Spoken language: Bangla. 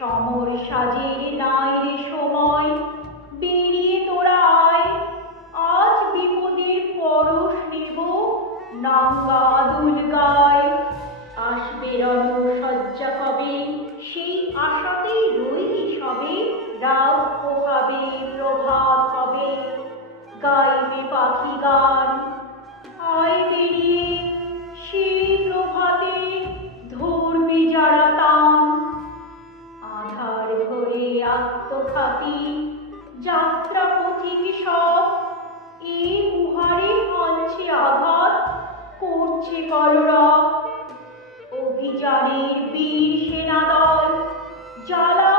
সমর সাজের নাই রে সময়, বেরিয়ে তোরা আয়। আজ বিপদের পরশ নেব, নাঙ্গা দুলগায়। আসবে রণসজ্জা কবে, সেই আশাতেই রইনি সবে। রাত পোহাবে, প্রভাত হবে, গাইবে পাখি গান। আয় বেরিয়ে, সেই প্রভাতে ধরবে যারা তান। আধার ঘরে আত্মঘাতী যাত্রা পথিক সব, এ উহারে হানছে আঘাত, করছে কলরব। অভিযানের বীর সেনাদল জ্বালা